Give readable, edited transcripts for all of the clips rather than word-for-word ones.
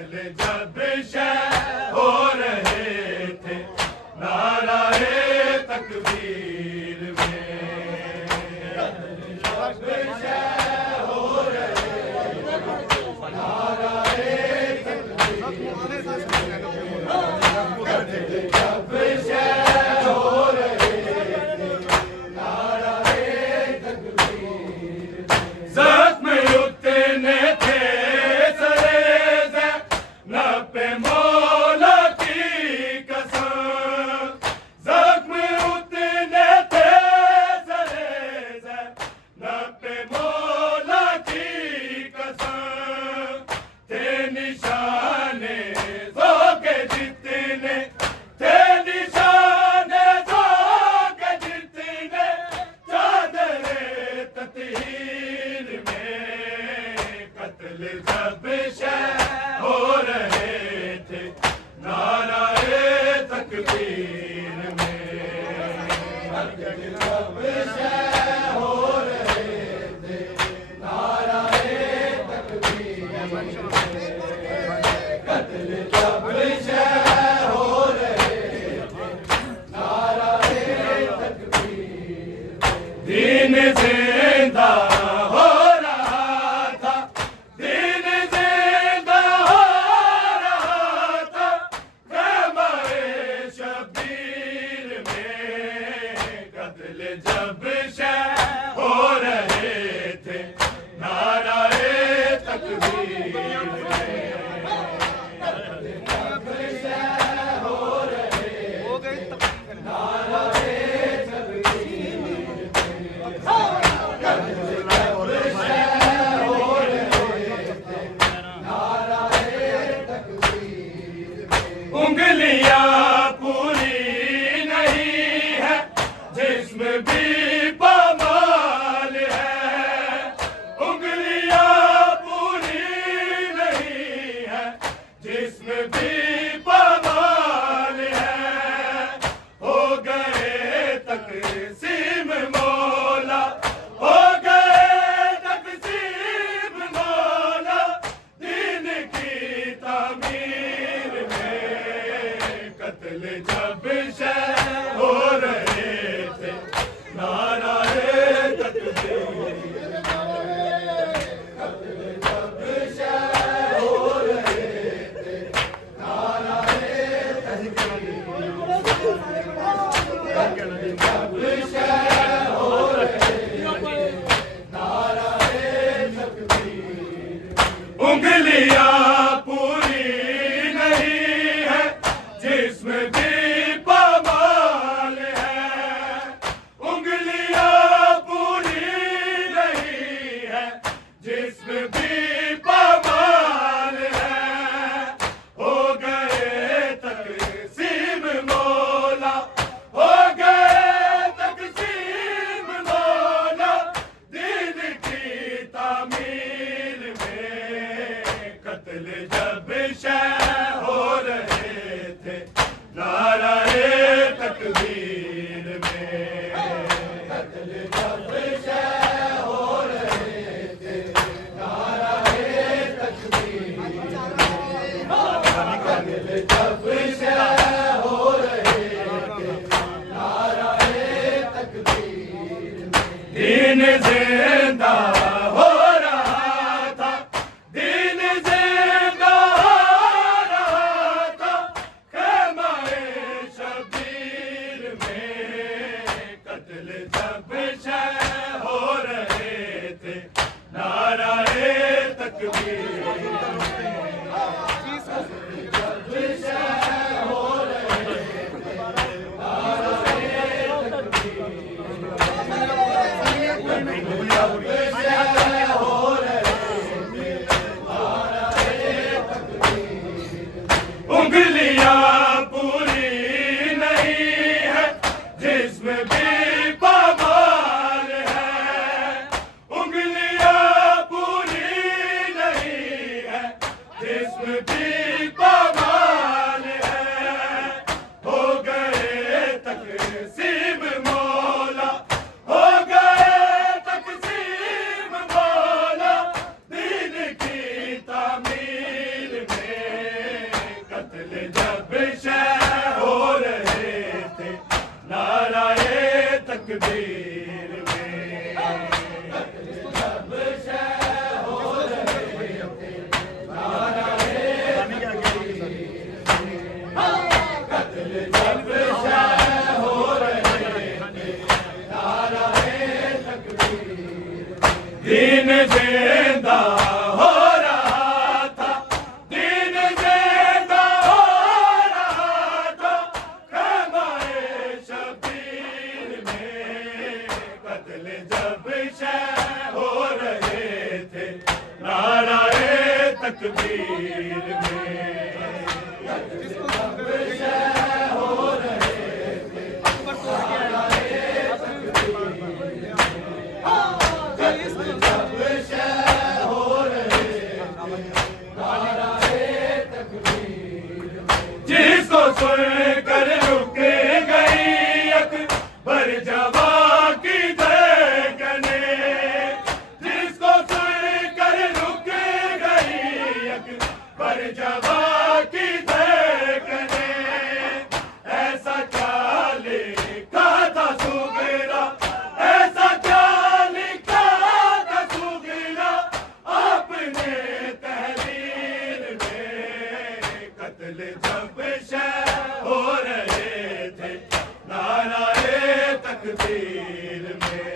कत्ल जब शह हो रहे थे नाराए तकबीर में, जब शह हो रहे थे नाराए तकबीर में, जब शह हो रहे थे नाराए तकबीर में, जख्म उतने थे जब शह हो रहे थे नाराए तकबीर में, जब शह हो रहे थे नाराए तकबीर में, कत्ल जब शह हो रहे थे नाराए तकबीर में, दीन जिंदा जब शह हो रहे थे नाराए तकबीर में, जब शह हो रहे थे नाराए तकबीर में, जब शह हो रहे थे नाराए तकबीर में, उंगलियां जिसमें भी पामाल है, उंगलियां पूरी नहीं है जिसमें भी पामाल है, हो गए तकसीम मौला, हो गए तकसीम मौला, दीन की तामीर में, कत्ल जब शह हो रहे नाराए तकबीर में, कत्ल जब शह हो रहे थे नाराए तकबीर में, कत्ल जब शह हो रहे थे नाराए तकबीर में, उंगलियां पूरी नहीं है जिसमें भी जिसमें भी पामाल है, हो गए तकसीम मौला, हो गए तकसीम मौला, दीन की तामीर में, कत्ल जब शह हो रहे थे नाराए तकबीर में, कत्ल जब शह हो रहे थे नाराए तकबीर में, कत्ल जब शह हो रहे थे नाराए तकबीर में, दीन जिंदा हो रहा था, दीन जिंदा हो रहा था, ख़ैमाए शबीर में, कत्ल जब शह हो रहे थे नाराए तकबीर में, जब शह हो रहे थे नाराए तकबीर में, जब शह हो रहे थे नाराए तकबीर में, उंगलियां पूरी नहीं है जिसमें भी पामाल है, उंगलियां पूरी नहीं है तकदीर में। जब शह हो रहे थे नाराए तकदीर में, कत्ल जब शह हो रहे थे नाराए तकदीर में। दीन जिंदा हो रहा था, दीन जिंदा हो रहा था, ख़ैमाए शबीर में। कत्ल जब शह हो रहे थे नाराए तकबीर में। जब शह हो रहे थे नाराए तकबीर में, जब शह हो रहे थे नाराए तकबीर में। जिसको सुनकर रुक गई अकबर जवां की धड़कने, जिसको सुनकर रुक गई अकबर जवां की धड़कने। ऐसा क्या लिखा था सुगरा, ऐसा क्या लिखा था सुगरा आपने तहरीर में। कत्ल जब शह हो रहे थे नाराए तकदीर में,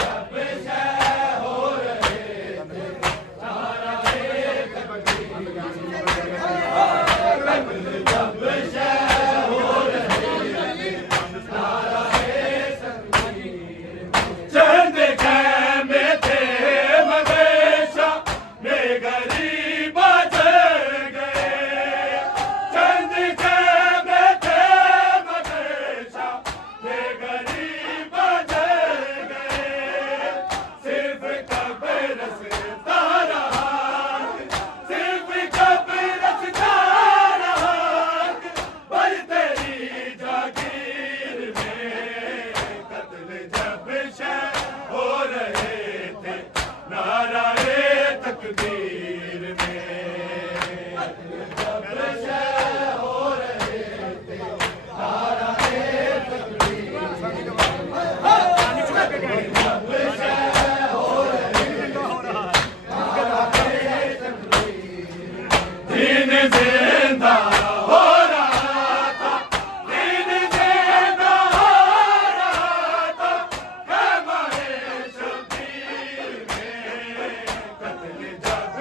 जब शह हो रहे थे नाराए तकदीर में, जब शह हो रहे थे नाराए तकदीर में। चंद खैमे थे मदेशा में गरीब जल गए, चंद खैमे थे मदेशा में गरीब जल गए। सिर्फ कब्रिस्ता रहा, सिर्फ कब्रिस्ता रहा, पर तेरी जागीर में। कत्ल जब शह हो रहे थे नाराए तकदीर में, जब शह हो रहे थे नाराए तकदीर में, जब शह हो रहे थे नाराए तकदीर में। दीन जिंदा हो रहा था, दीन जिंदा हो रहा था, ख़ैमाए शबीर में। कत्ल जब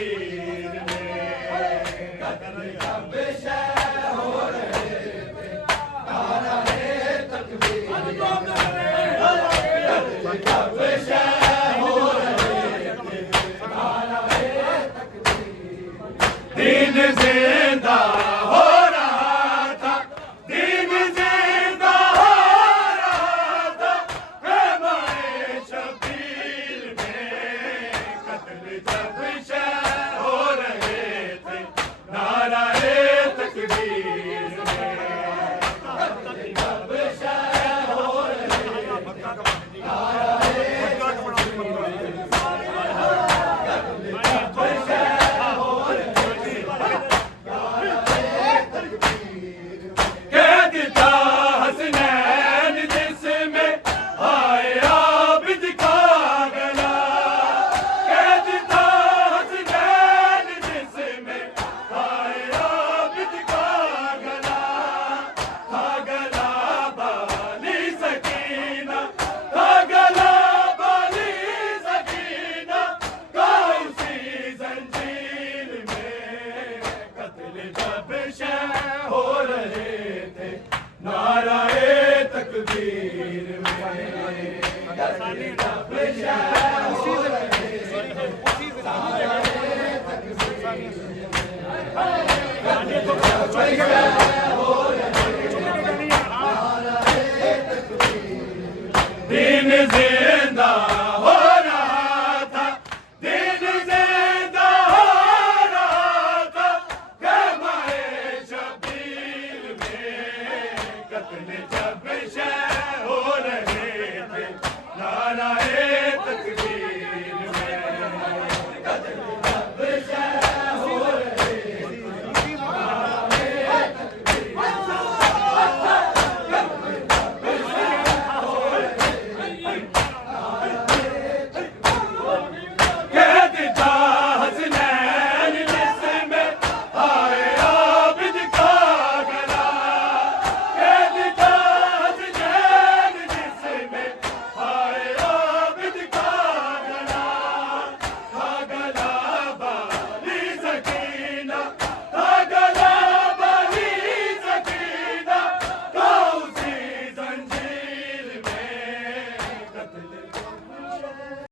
शबीर में कत्ल जब शह हो रहे थे नारे तकबीर कत्ल जब शह हो रहे थे नारे तकबीर दीन जिंदा हो रहा था दीन जिंदा हो रहा था हमारे शबीर में कत्ल जब शह हो रहे थे नारे तकबीर में कत्ल जब शह हो रहे थे नारे कैद था हसनैन जिसमें आया बिद का गला कैद था हसनैन जिसमें आया बिद का गला था गला बाली सकीना था गला बाली सकीना का उसी जंजीर में कत्ल जब शह हो रहे थे नाराए तकबीर में कत्ल जब शह हो रहे थे नाराए तकबीर में